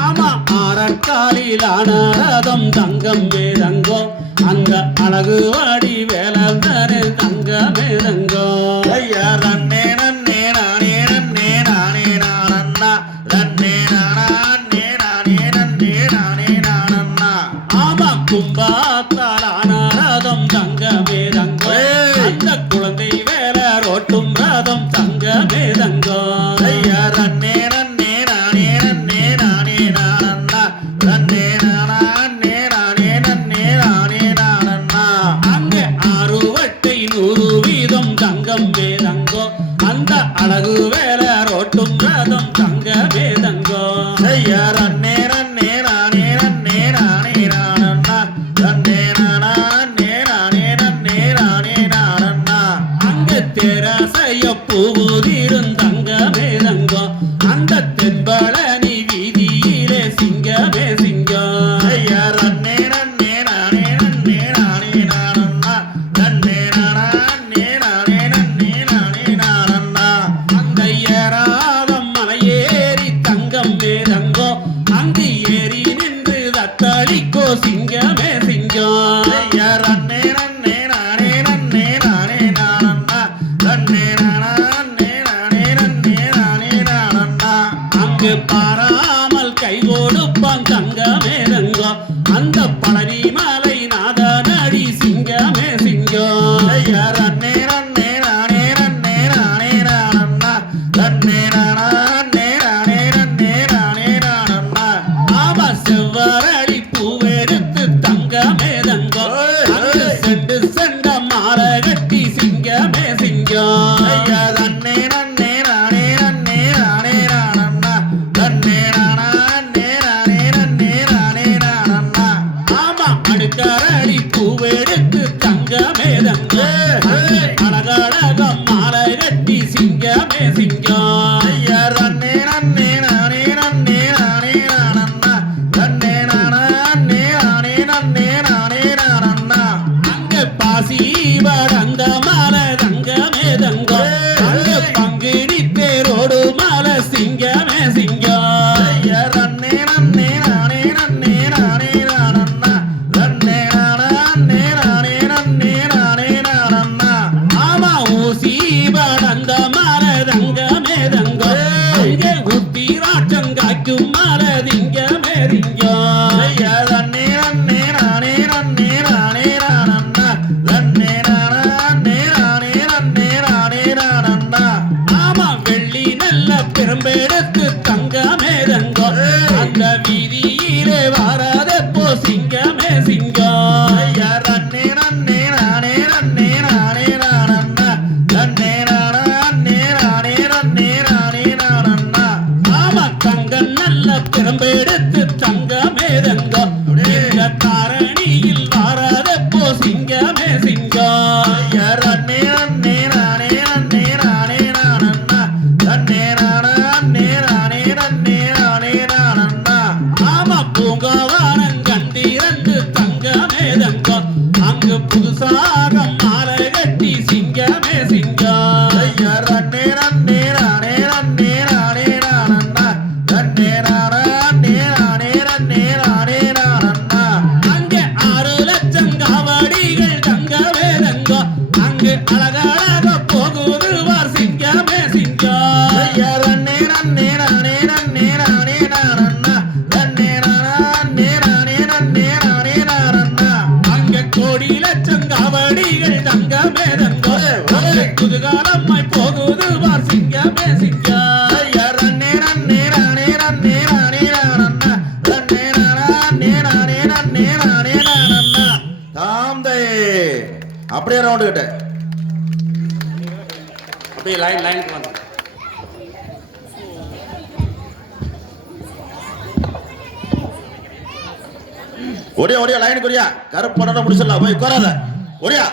ஆமா ஆரக்காலிலான ரதம் தங்கம் வேதங்கோ அந்த அழகு வாடி வேலந்தனே தங்கமே தங்கோ ஐயா நன்னே நன்னே நானே நன்னே நானே நானண்ணா நன்னே நானே நானே நன்னே நானே நானண்ணா ஆமா கும்பாத்தாலான ரதம் தங்கமே தங்கோ அந்த குழந்தை வேல ரோட்டும் ரதம் தங்கமே தங்கோ ஐயா நன்னே நன்னே நானே நன்னே நானே நானண்ணா நன்னே நானே நானே நன்னே நானே நானண்ணா அங்கே 6 வட்டை 100 வீதம் தங்கம் வேதங்கோ அந்த அழகு வேல ரோட்டும் ரதம் தங்கமே தங்கோ ஐயா நன்னே நன்னே நானே நன்னே நானே நானண்ணா நன்னே நானே நானே நன்னே நானே நானண்ணா அங்கே தெரசைய பூவுதிரும் தங்கமே தங்கோ அந்த தென்பழனி வீதியிலே சிங்கமே சிங்கம் ஐயா நன்னே நன்னே நானே நன்னே நானே நானண்ணா நன்னே நானே நானே நன்னே நானே நானண்ணா அந்த ஏறாதம் மலையேறி தங்கம் வேதங்கோ அங்கு ஏறி நின்று தத்தளிக்கோ சிங்கமே சிங்கம் ஐயா நன்னே நன்னே நானே நன்னே நானே நானண்ணா நன்னே நானே நானே நன்னே நானே நானண்ணா அங்கு பாராமல் கை கொடுப்பான் தங்கமே தங்கோ அந்த பழனி மலை நாதனடி சிங்கமே சிங்கம் ஐயா நன்னே நன்னே நானே நன்னே நானே நானண்ணா நன்னே நானே நானே நன்னே நானே நானண்ணா ஆமா செவ்வரளி பூவெடுத்து தங்கமே தங்கோ அங்கு செண்டு செண்ட மாலை கட்டி சிங்கமே சிங்கம் ஐயா நன்னே நன்னே நானே நன்னே நானே நானண்ணா நன்னே நானே நானே நன்னே நானே நானண்ணா ஆமா அடுக்கரளி பூவெடுத்து தங்கமே தங்கோ அங்கு அழகழகம் மாலை கட்டி சிங்கமே சிங்கம் ஐயா நன்னே நன்னே நானே நன்னே நானே நானண்ணா நன்னே நானே நானே நன்னே நானே நானண்ணா அங்கு பாசி வடந்த மாலை தங்கமே தங்கோ அங்கு பங்குனி தேரோடு மாலை சிங்கமே சிங்கம் ஐயா நன்னே நன்னே நானே நன்னே நானே நானண்ணா நன்னே நானே நானே நன்னே நானே நானண்ணா ஆமா ஊசி வடந்த மாலை தங்கமே தங்கோ அங்கே உத்திராட்சம் காய்க்கும் மாலை திங்கமே திங்கம் ஐயா நன்னே நன்னே நானே நன்னே நானே நானண்ணா நன்னே நானே நானே நன்னே நானே நானண்ணா ஆமா வெள்ளி நல்ல பெரும்பெடுத்து தங்கமே தங்கோ அந்த வீதியிலே வாராதப்போ சிங்கமே சிங்கம் ஐயா நன்னே நன்னே நானே நன்னே நானே நானண்ணா நன்னே நானே நானே நன்னே நானே நானண்ணா ஆமா தங்க நல்ல பெரும்பெடுத்து தங்கமே தங்கோ இந்த தாரணியில் வாராதப்போ சிங்கமே சிங்கம் ஐயா நன்னே நன்னே நானே நன்னே நானே நானண்ணா நன்னே நானே நானே நன்னே நானே நானண்ணா ஆமா பூங்கவானம் கண்டிரண்டு தங்கமே தங்கோ அங்கு புதுசாக மாலை கட்டி சிங்கமே சிங்கம் ஐயா நன்னே நன்னே நானே நன்னே நானே நானண்ணா நன்னே நானே நானே நன்னே நானே நானண்ணா அங்கே 6 லட்சம் காவடிகள் தங்கமே தங்கோ அங்கு அழகழக போகுது வார் சிங்கமே சிங்கம் ஐயா நன்னே நன்னே நானே நன்னே நானே நானண்ணா நன்னே நானே நானே நன்னே நானே நானண்ணா அங்கே 1,00,00,000 லட்சம் காவடிகள் தங்கமே தங்கோ அங்கே குதூகலமாய் போகுது வார் சிங்கமே சிங்கம் ஐயா நன்னே நன்னே நானே நன்னே நானே நானண்ணா நன்னே நானே நானே நன்னே நானே நானண்ணா தாம்தே அப்படியே ரவுண்டு கிட்ட அப்படியே லைனுக்கு வந்து ஒடியா ஒடியா லைனுக்கு ஒடியா கருப்படனை முடிச்சிடலாம் போய் குறாத ஒடியா